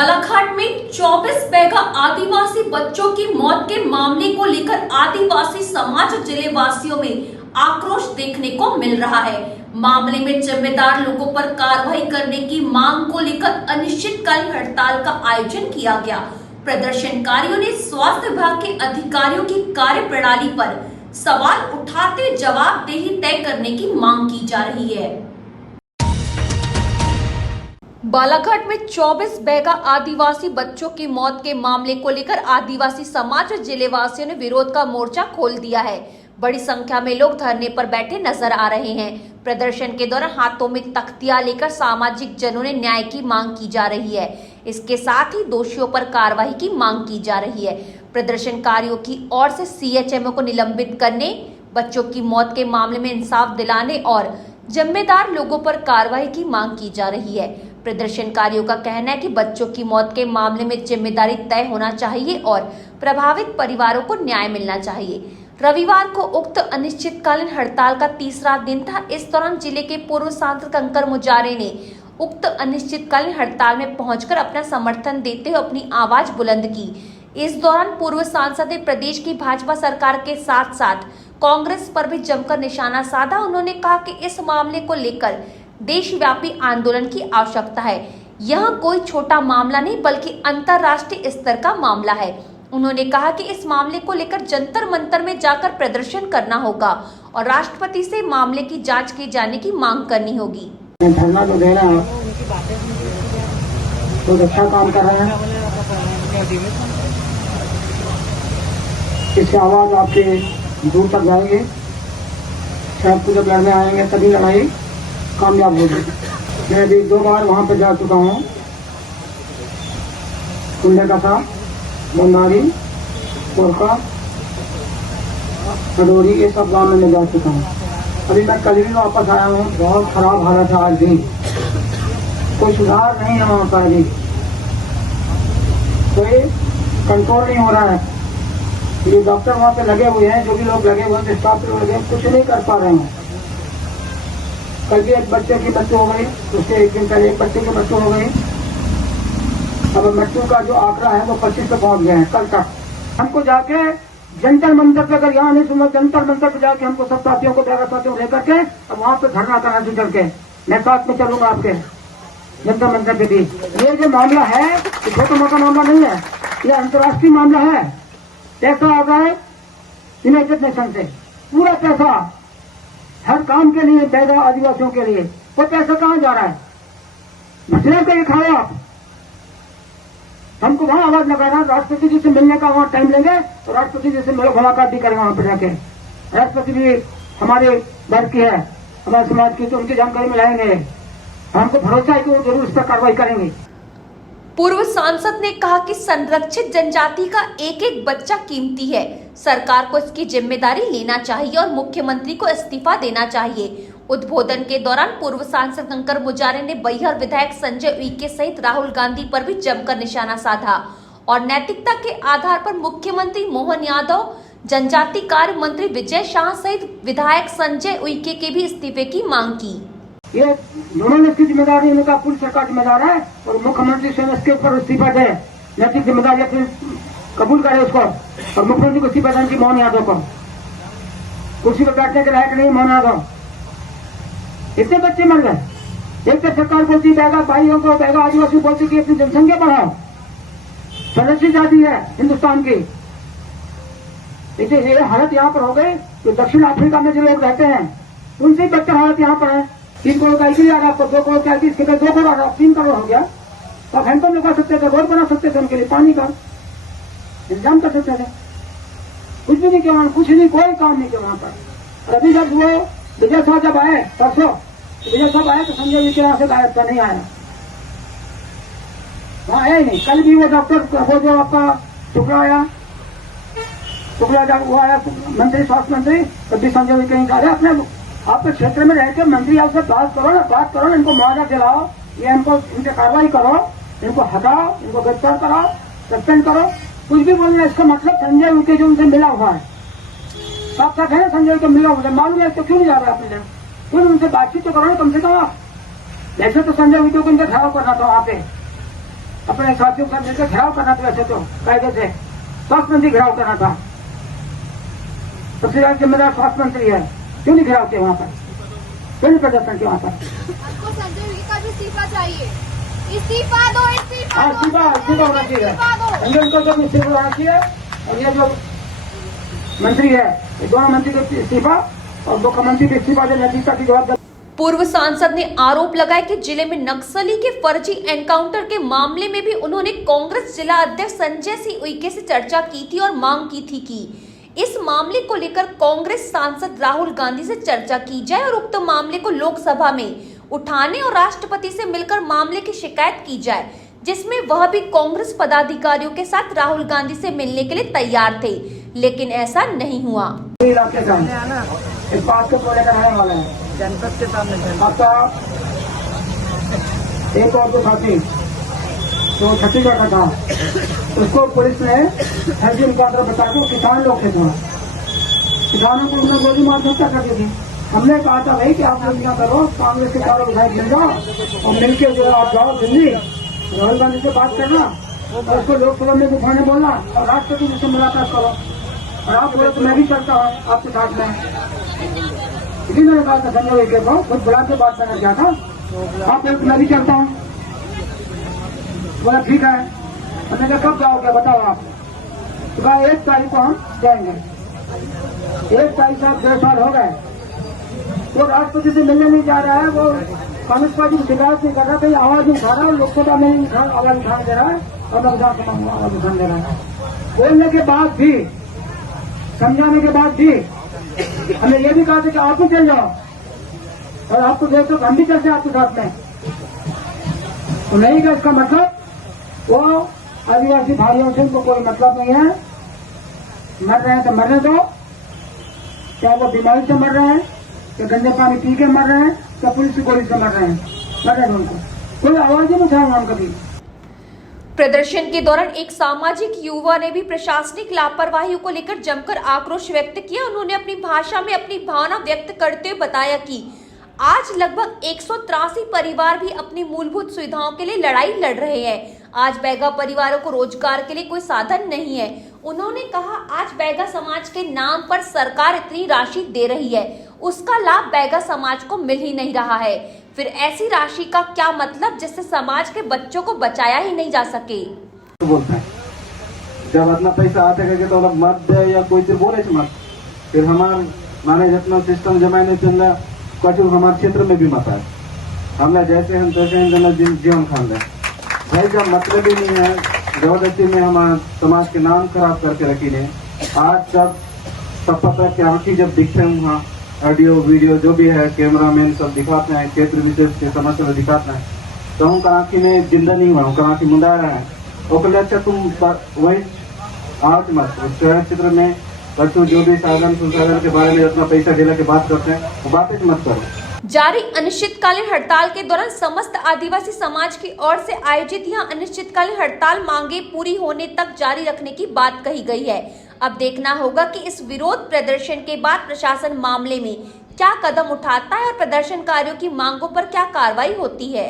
बालाघाट में 24 बैगा आदिवासी बच्चों की मौत के मामले को लेकर आदिवासी समाज और जिले वासियों में आक्रोश देखने को मिल रहा है। मामले में जिम्मेदार लोगों पर कार्रवाई करने की मांग को लेकर अनिश्चितकालीन हड़ताल का आयोजन किया गया। प्रदर्शनकारियों ने स्वास्थ्य विभाग के अधिकारियों की कार्यप्रणाली पर सवाल उठाते जवाबदेही तय करने की मांग की जा रही है। बालाघाट में 24 बैगा आदिवासी बच्चों की मौत के मामले को लेकर आदिवासी समाज और जिले वासियों ने विरोध का मोर्चा खोल दिया है। बड़ी संख्या में लोग धरने पर बैठे नजर आ रहे हैं। प्रदर्शन के दौरान हाथों में तख्तियां लेकर सामाजिक जनों ने न्याय की मांग की जा रही है। इसके साथ ही दोषियों पर कार्रवाई की मांग की जा रही है। प्रदर्शनकारियों की ओर से सीएचएमओ को निलंबित करने, बच्चों की मौत के मामले में इंसाफ दिलाने और जिम्मेदार लोगों पर कार्रवाई की मांग की जा रही है। प्रदर्शनकारियों का कहना है कि बच्चों की मौत के मामले में जिम्मेदारी तय होना चाहिए और प्रभावित परिवारों को न्याय मिलना चाहिए। रविवार को उक्त अनिश्चितकालीन हड़ताल का तीसरा दिन था। इस दौरान जिले के पूर्व सांसद कंकर मुजारे ने उक्त अनिश्चितकालीन हड़ताल में पहुंचकर अपना समर्थन देते हुए अपनी आवाज बुलंद की। इस दौरान पूर्व सांसद ने प्रदेश की भाजपा सरकार के साथ साथ कांग्रेस पर भी जमकर निशाना साधा। उन्होंने कहा कि इस मामले को लेकर देशव्यापी आंदोलन की आवश्यकता है। यह कोई छोटा मामला नहीं बल्कि अंतर्राष्ट्रीय स्तर का मामला है। उन्होंने कहा कि इस मामले को लेकर जंतर मंतर में जाकर प्रदर्शन करना होगा और राष्ट्रपति से मामले की जांच किए जाने की मांग करनी होगी। धरना तो देना है, तो अच्छा काम कर रहे हैं। इससे आवाज आपके दूर तक जाएंगे। शायद कुछ लड़ने आएंगे तभी लड़ाई कामयाब होगी। मैं भी 2 बार वहाँ पर जा चुका हूँ। कुंडे का था, बंदारी, कोरका, खडोरी, ये सब गाँव में मैं जा चुका हूँ। अभी मैं कल भी वापस आया हूँ। बहुत खराब हालत है आज भी, कोई सुधार नहीं है वहाँ पर अभी, कोई कंट्रोल नहीं हो रहा है। ये डॉक्टर वहाँ पे लगे हुए हैं, जो भी लोग लगे हुए हैं, स्टाफ लोग लगे, कुछ नहीं कर पा रहे हैं। कल भी एक बच्चे की मृत्यु हो गई, उसके एक दिन पहले एक बच्चे की मृत्यु हो गई। अब मृत्यु का जो आंकड़ा है वो 25 पे पहुंच गए हैं कल तक। हमको जाके जंतर मंतर पे, अगर यहाँ नहीं सुनो, जंतर मंतर पे जाके हमको सब साथियों को, प्यारा साथियों को लेकर के अब वहाँ पे धरना करना चाहिए। चल के मैं साथ में चलूंगा आपके जंतर मंतर पे भी। ये जो मामला है ये छोटा मोटा मामला नहीं है, ये अंतर्राष्ट्रीय मामला है। पैसा आ रहा है यूनाइटेड नेशन से, पूरा पैसा हर काम के लिए, बैगा आदिवासियों के लिए। वो पैसा कहाँ जा रहा है? मछलियों को ये खाओ आप। हमको वहां आवाज लगाना, राष्ट्रपति जी से मिलने का वहां टाइम लेंगे तो राष्ट्रपति जी से मुलाकात भी करेंगे वहां पर जाके। राष्ट्रपति जी हमारे वर्ग की है, हमारे समाज की, तो उनकी जानकारी में लाएंगे। हमको भरोसा है कि वो जरूर इस पर कार्रवाई करेंगे। पूर्व सांसद ने कहा कि संरक्षित जनजाति का एक एक बच्चा कीमती है। सरकार को इसकी जिम्मेदारी लेना चाहिए और मुख्यमंत्री को इस्तीफा देना चाहिए। उद्बोधन के दौरान पूर्व सांसद कंकर मुजारे ने बैहर विधायक संजय उइके सहित राहुल गांधी पर भी जमकर निशाना साधा और नैतिकता के आधार पर मुख्यमंत्री मोहन यादव, जनजाति कार्य मंत्री विजय शाह सहित विधायक संजय उइके के भी इस्तीफे की मांग की। ये दोनों ने इसकी जिम्मेदारी, इनका पूरी सरकार जिम्मेदार है और मुख्यमंत्री स्वयं इसके ऊपर इस्तीफा दे, नैतिक जिम्मेदारी अपनी कबूल करे उसको। और मुख्यमंत्री को इस्तीफा देने की मोहन यादव को, कुर्सी पर बैठने के लायक नहीं मोहन यादव। इतने बच्चे मर गए। एक तो सरकार बोलती बैगा भाइयों को, बैगा आदिवासी बोलती कि अपनी जनसंख्या बढ़ाओ, संरक्षित जाति है हिंदुस्तान की। ये हालत यहाँ पर हो गई। जो दक्षिण अफ्रीका में जो लोग रहते हैं उनसे बच्चा हालत यहाँ पर है। 3 करोड़ का इसलिए आ रहा आपको, 2 करोड़ का इसके 2 करोड़ आ रहा, 3 करोड़ हो गया। तो आप हैंडपंप लगा सकते थे, रोड बना सकते थे, उनके लिए पानी का इंतजाम कर सकते थे। कुछ भी नहीं किया, कुछ नहीं, कोई काम नहीं किया वहां पर। अभी जब वो विजय साहब जब आए परसों, विजय साहब आए तो संजय जी के यहाँ से गायब था, नहीं आया, वहां आया ही नहीं। कल भी वो डॉक्टर, वो जो आपका शुक्ला आया, शुक्ला जब वो आया मंत्री, स्वास्थ्य मंत्री, तब भी संजय जी कहीं कहा अपने आपके क्षेत्र में रहकर मंत्री आपसे बात करो ना, इनको मुआवजा दिलाओ, ये इनको, इनके कार्रवाई करो, इनको हटाओ, इनको गिरफ्तार कराओ, सस्पेंड करो। कुछ भी बोलना, इसका मतलब संजय उनके जो उनसे मिला हुआ है, साफ साफ है ना, संजय को मिला हुआ है, मालूम है तो क्यों नहीं जा रहा अपने, क्यों उनसे बातचीत तो करो ना कम से कम आप। वैसे तो संजय उनको उनका ठहराव करना था वहां पे, अपने साथियों के साथ मिलकर घेराव करना था, वैसे तो कायदे से स्वास्थ्य मंत्री घेराव करना था। सबसे ज्यादा जिम्मेदार स्वास्थ्य मंत्री है, क्यों नहीं घेराव किया वहाँ पर, क्यों नहीं प्रदर्शन किया वहाँ पर? आपको संजय का भी इस्तीफा चाहिए। इस्तीफा दो, इस्तीफा हाँ, दो, इस्तीफा होना चाहिए। इस्तीफा दो। उनको जब इस्तीफा होना चाहिए, और ये जो मंत्री है, ये दोनों मंत्री को इस्तीफा और मुख्यमंत्री को इस्तीफा देने की जवाबदारी। पूर्व सांसद ने आरोप लगाया कि जिले में नक्सली के फर्जी एनकाउंटर के मामले में भी उन्होंने कांग्रेस जिला अध्यक्ष संजय सिंह उइके से चर्चा की थी और मांग की थी कि इस मामले को लेकर कांग्रेस सांसद राहुल गांधी से चर्चा की जाए और उक्त मामले को लोकसभा में उठाने और राष्ट्रपति से मिलकर मामले की शिकायत की जाए, जिसमें वह भी कांग्रेस पदाधिकारियों के साथ राहुल गांधी से मिलने के लिए तैयार थे, लेकिन ऐसा नहीं हुआ। इलाके का इस बात को लेकर रहने वाला है जनपद के सामने आपका एक और दो साथी जो छत्तीसगढ़ का था, उसको पुलिस ने फर्जी एनकाउंटर बता के किसान लोग थे, किसानों को उन्होंने गोली मार हत्या कर दी थी। हमने कहा था भाई कि आप लोग क्या करो, कांग्रेस के चारों विधायक मिल जाओ और मिलकर जो आप जाओ दिल्ली, राहुल गांधी से बात करना और उसको लोकसभा में उठाने बोलना और राष्ट्रपति से मुलाकात करो, और आप बोले तो मैं भी चलता हूँ आपके साथ में। इसी मैंने कहा था संजय उइके को, खुद बुला के बात करना क्या था, आप बोले तो मैं भी चलता हूँ। बोला ठीक है। हमने कहा कब जाओगे बताओ आप? तो कहा 1 तारीख को हम जाएंगे। 1 तारीख से 2 साल हो गए, वो राष्ट्रपति से मिलने नहीं जा रहा है, वो कांग्रेस पार्टी की शिकायत नहीं कर रहा, कहीं आवाज नहीं उठा रहा है, लोकसभा में नहीं आवाज उठाने दे रहा है और न विधानसभा में आवाज उठाने दे रहा है। बोलने के बाद भी, समझाने के बाद भी हमने ये भी कहा था कि आप भी चल जाओ और आपको देखो हम भी चलते आपके साथ में, तो नहीं का इसका मतलब वो आदिवासी भाइयों से उनको कोई मतलब नहीं है। मर रहे हैं तो मरने दो, क्या वो बीमारी से मर रहे हैं, क्या गंदे पानी पी के मर रहे हैं, क्या पुलिस की गोली से मर रहे हैं, मरने दो उनको, कोई आवाज नहीं उठाएंगे हम कभी। प्रदर्शन के दौरान एक सामाजिक युवा ने भी प्रशासनिक लापरवाही को लेकर जमकर आक्रोश व्यक्त किया। उन्होंने अपनी भाषा में अपनी भावना व्यक्त करते हुए बताया कि आज लगभग 183 परिवार भी अपनी मूलभूत सुविधाओं के लिए लड़ाई लड़ रहे हैं। आज बैगा परिवारों को रोजगार के लिए कोई साधन नहीं है। उन्होंने कहा आज बैगा समाज के नाम पर सरकार इतनी राशि दे रही है, उसका लाभ बैगा समाज को मिल ही नहीं रहा है। फिर ऐसी राशि का क्या मतलब जिससे समाज के बच्चों को बचाया ही नहीं जा सके। बोलता है जब अपना पैसा आते करके तो मत दे या कोई चीज बोले मत, फिर हमारे माने जितना सिस्टम जमा नहीं चल रहा, कुछ हमारे क्षेत्र में भी मत आए, हमने जैसे हम तैसे हम जीवन खान रहे भाई, जब मतलब ही नहीं है, जबरदस्ती में हमारे समाज के नाम खराब करके रखी है। आज जब सब पता है कि आंखी जब दिखते हैं वहाँ ऑडियो वीडियो जो भी है, कैमरामैन सब दिखाते हैं, क्षेत्र विशेष के समस्या में दिखाते हैं, तो हम आंखी में जिंदा नहीं हुआ, हम आंखी मुंडा रहे हैं। और अच्छा तुम वही आज मत शहर क्षेत्र में बच्चों जो भी साधन संसाधन के बारे में अपना पैसा दिला के बात करते हैं, वो बातें मत करो। जारी अनिश्चितकालीन हड़ताल के दौरान समस्त आदिवासी समाज की ओर से आयोजित यह अनिश्चितकालीन हड़ताल मांगे पूरी होने तक जारी रखने की बात कही गई है। अब देखना होगा कि इस विरोध प्रदर्शन के बाद प्रशासन मामले में क्या कदम उठाता है और प्रदर्शनकारियों की मांगों पर क्या कार्रवाई होती है।